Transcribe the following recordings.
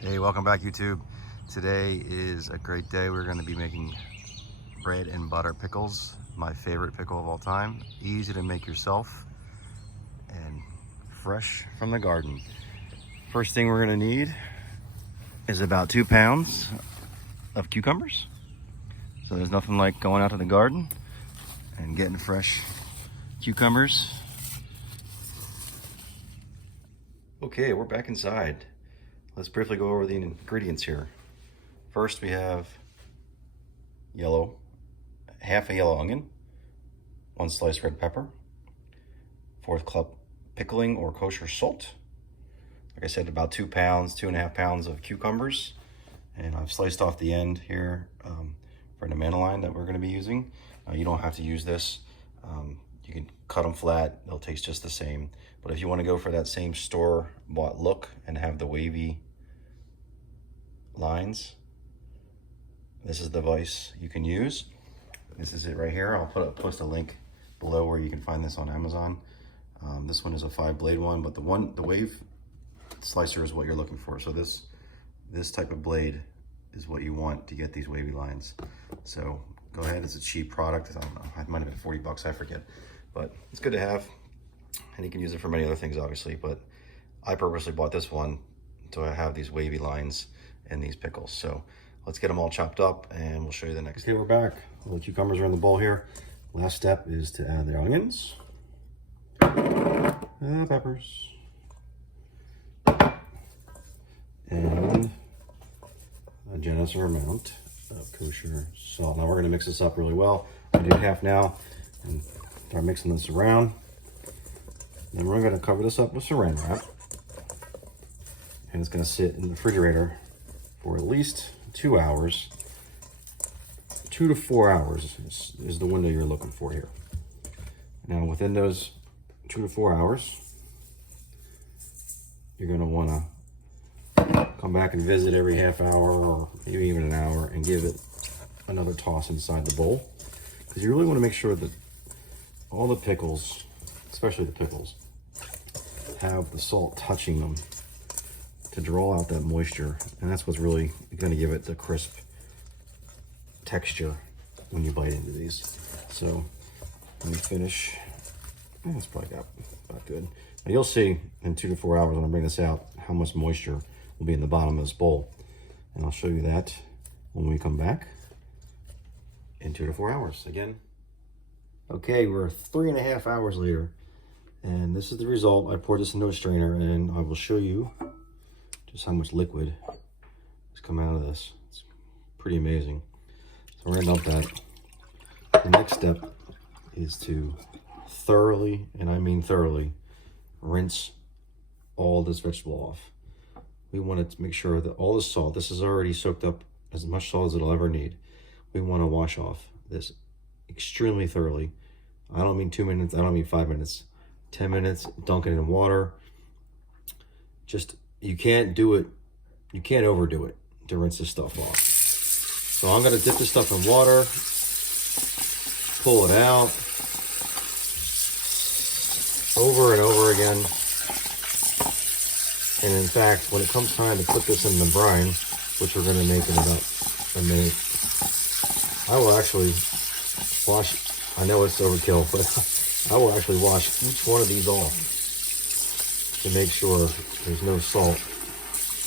Hey, welcome back YouTube. Today is a great day. We're going to be making bread and butter pickles, my favorite pickle of all time. Easy to make yourself and fresh from the garden. First thing we're going to need is about 2 pounds of cucumbers. So there's nothing like going out to the garden and getting fresh cucumbers. Okay, we're back inside. Let's briefly go over the ingredients here. First, we have half a yellow onion, 1 sliced red pepper, 1/4 cup pickling or kosher salt. Like I said, about 2 pounds, 2.5 pounds of cucumbers. And I've sliced off the end here for the mandoline that we're going to be using. You don't have to use this. You can cut them flat, they'll taste just the same. But if you want to go for that same store-bought look and have the wavy lines, this is the vise you can use. This is it right here. I'll post a link below where you can find this on Amazon. This one is a 5-blade one, but the wave slicer is what you're looking for. So this type of blade is what you want to get these wavy lines. So go ahead, it's a cheap product. I don't know, it might have been 40 bucks, I forget. But it's good to have, and you can use it for many other things, obviously. But I purposely bought this one to have these wavy lines in these pickles. So let's get them all chopped up and we'll show you the next. Okay, we're back. All the cucumbers are in the bowl here. Last step is to add the onions, and the peppers, and a generous amount of kosher salt. Now we're going to mix this up really well. I do half now and start mixing this around. Then we're going to cover this up with saran wrap, and it's going to sit in the refrigerator for at least 2 hours. 2 to 4 hours is the window you're looking for here. Now within those 2 to 4 hours, you're going to want to come back and visit every half hour or maybe even an hour and give it another toss inside the bowl, because you really want to make sure that all the pickles, especially the pickles, have the salt touching them to draw out that moisture, and that's what's really going to give it the crisp texture when you bite into these. So when you finish, that's probably about good. Now you'll see in 2 to 4 hours when I bring this out how much moisture will be in the bottom of this bowl, and I'll show you that when we come back in 2 to 4 hours again. Okay, we're 3.5 hours later, and this is the result. I poured this into a strainer, and I will show you just how much liquid has come out of this. It's pretty amazing. So we're gonna dump that. The next step is to thoroughly, and I mean thoroughly, rinse all this vegetable off. We want to make sure that all the salt, this is already soaked up as much salt as it'll ever need. We want to wash off this extremely thoroughly. I don't mean 2 minutes, I don't mean 5 minutes. 10 minutes, dunk it in water. Just, you can't do it, you can't overdo it to rinse this stuff off. So I'm gonna dip this stuff in water, pull it out, over and over again. And in fact, when it comes time to put this in the brine, which we're gonna make in about a minute, I will actually wash, I know it's overkill, but I will actually wash each one of these off to make sure there's no salt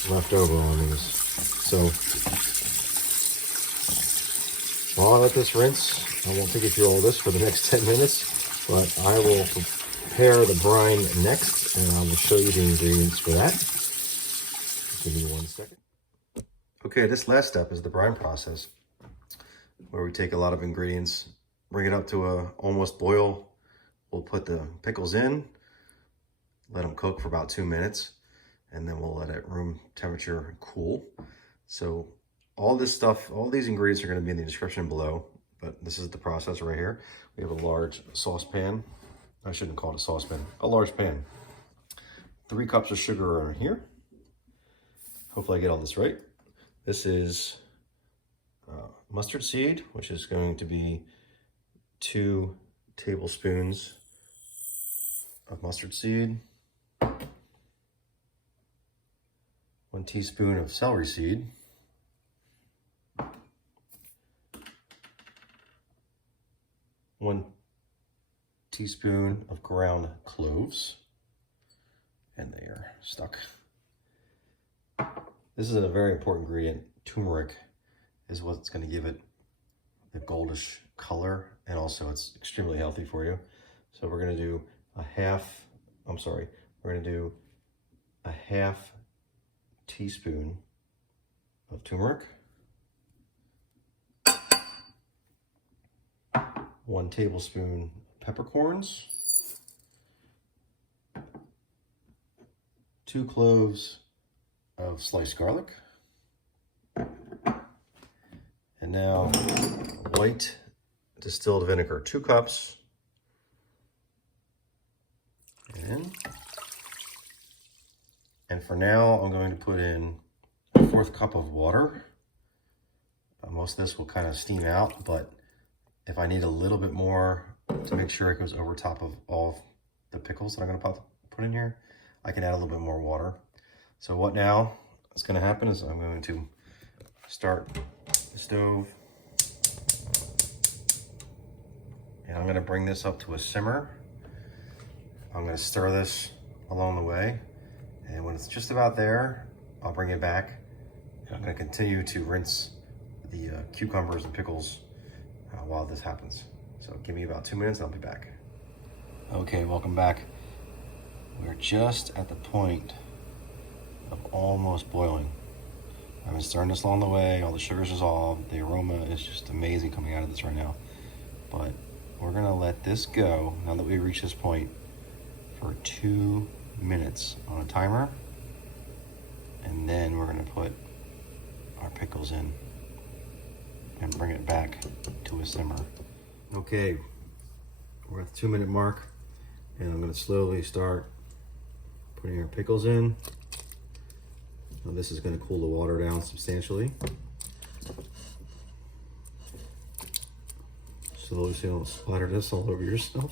left over on these. So while I let this rinse, I won't take you through all this for the next 10 minutes, but I will prepare the brine next, and I will show you the ingredients for that. Give me 1 second. Okay, this last step is the brine process, where we take a lot of ingredients, bring it up to a almost boil. We'll put the pickles in, let them cook for about 2 minutes, and then we'll let it room temperature cool. So all this stuff, all these ingredients are going to be in the description below, but this is the process right here. We have a large saucepan. I shouldn't call it a saucepan, a large pan. 3 cups of sugar are here. Hopefully I get all this right. This is mustard seed, which is going to be 2 tablespoons of mustard seed, 1 1 teaspoon of celery seed, 1 teaspoon of ground cloves, and they are stuck. This is a very important ingredient. Turmeric is what's going to give it the goldish color, and also it's extremely healthy for you. So we're going to do a half teaspoon of turmeric, 1 tablespoon peppercorns, 2 cloves of sliced garlic, and now white distilled vinegar, 2 cups, and for now I'm going to put in a 1/4 cup of water. Most of this will kind of steam out, but if I need a little bit more to make sure it goes over top of all the pickles that I'm going to put in here, I can add a little bit more water. So what now is going to happen is I'm going to start the stove, and I'm going to bring this up to a simmer. I'm going to stir this along the way, and when it's just about there, I'll bring it back, and I'm going to continue to rinse the cucumbers and pickles while this happens. So give me about 2 minutes and I'll be back. Okay, welcome back. We're just at the point of almost boiling. I've been stirring this along the way, all the sugar's dissolved, the aroma is just amazing coming out of this right now. But we're gonna let this go, now that we reach this point, for 2 minutes on a timer. And then we're gonna put our pickles in and bring it back to a simmer. Okay, we're at the 2 minute mark, and I'm gonna slowly start putting our pickles in. Now this is gonna cool the water down substantially. Slowly, so you don't splatter this all over yourself.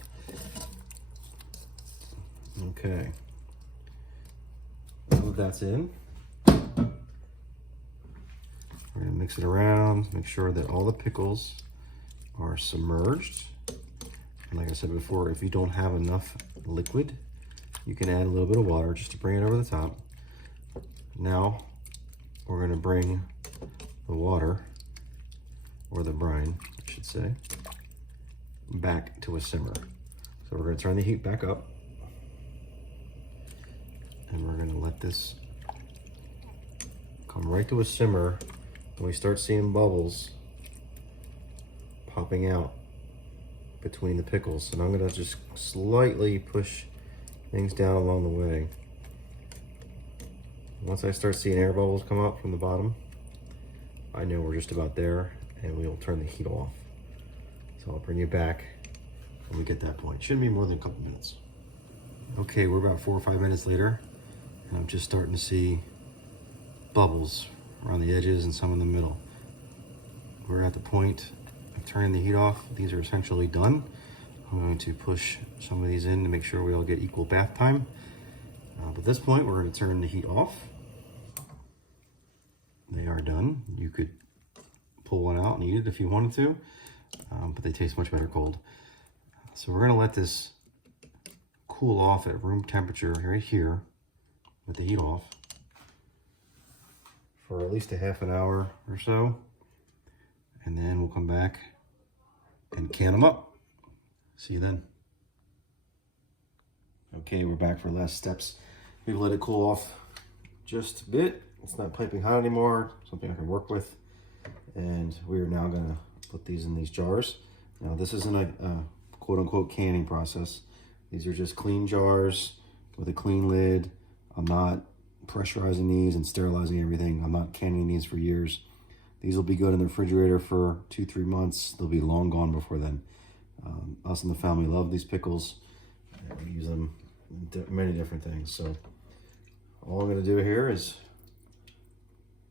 Okay, now that that's in, we're gonna mix it around, make sure that all the pickles are submerged. And like I said before, if you don't have enough liquid, you can add a little bit of water just to bring it over the top. Now we're gonna bring the water, or the brine, I should say, back to a simmer. So we're gonna turn the heat back up, and we're gonna let this come right to a simmer. When we start seeing bubbles popping out between the pickles, and I'm gonna just slightly push things down along the way. Once I start seeing air bubbles come up from the bottom, I know we're just about there, and we'll turn the heat off. So I'll bring you back when we get that point. Shouldn't be more than a couple minutes. Okay, we're about 4 or 5 minutes later, and I'm just starting to see bubbles around the edges and some in the middle. We're at the point of turning the heat off. These are essentially done. I'm going to push some of these in to make sure we all get equal bath time. But at this point, we're going to turn the heat off. They are done. You could pull one out and eat it if you wanted to, but they taste much better cold. So we're going to let this cool off at room temperature right here with the heat off for at least a half an hour or so, and then we'll come back and can them up. See you then. Okay, we're back for last steps. We've let it cool off just a bit. It's not piping hot anymore, something I can work with. And we are now gonna put these in these jars. Now this isn't a quote unquote canning process. These are just clean jars with a clean lid. I'm not pressurizing these and sterilizing everything. I'm not canning these for years. These will be good in the refrigerator for 2-3 months. They'll be long gone before then. Us and the family love these pickles. We use them in many different things. So all I'm gonna do here is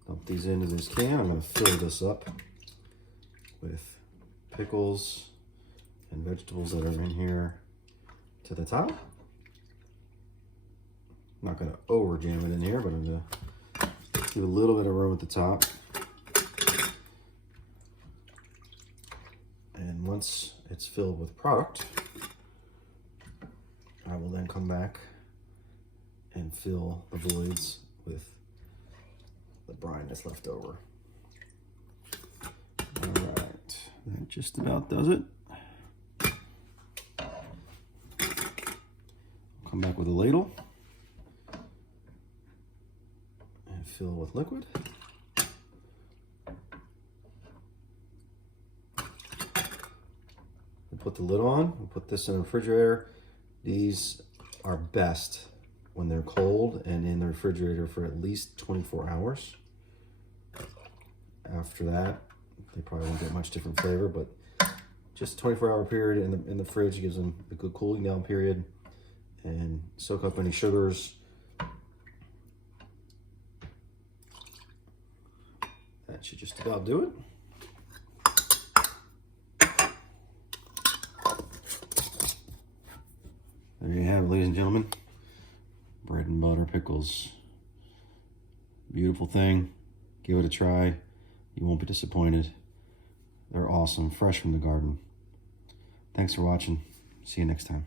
dump these into this can. I'm gonna fill this up with pickles and vegetables that are in here to the top. I'm not gonna over jam it in here, but I'm gonna Leave a little bit of room at the top. And once it's filled with product, I will then come back and fill the voids with the brine that's left over. All right, that just about does it. Come back with a ladle and fill with liquid. We'll put the lid on, we'll put this in the refrigerator. These are best when they're cold and in the refrigerator for at least 24 hours. After that, they probably won't get much different flavor, but just a 24-hour period in the fridge gives them a good cooling down period and soak up any sugars. That should just about do it. There you have it, ladies and gentlemen. Bread and butter pickles. Beautiful thing. Give it a try. You won't be disappointed. They're awesome, fresh from the garden. Thanks for watching. See you next time.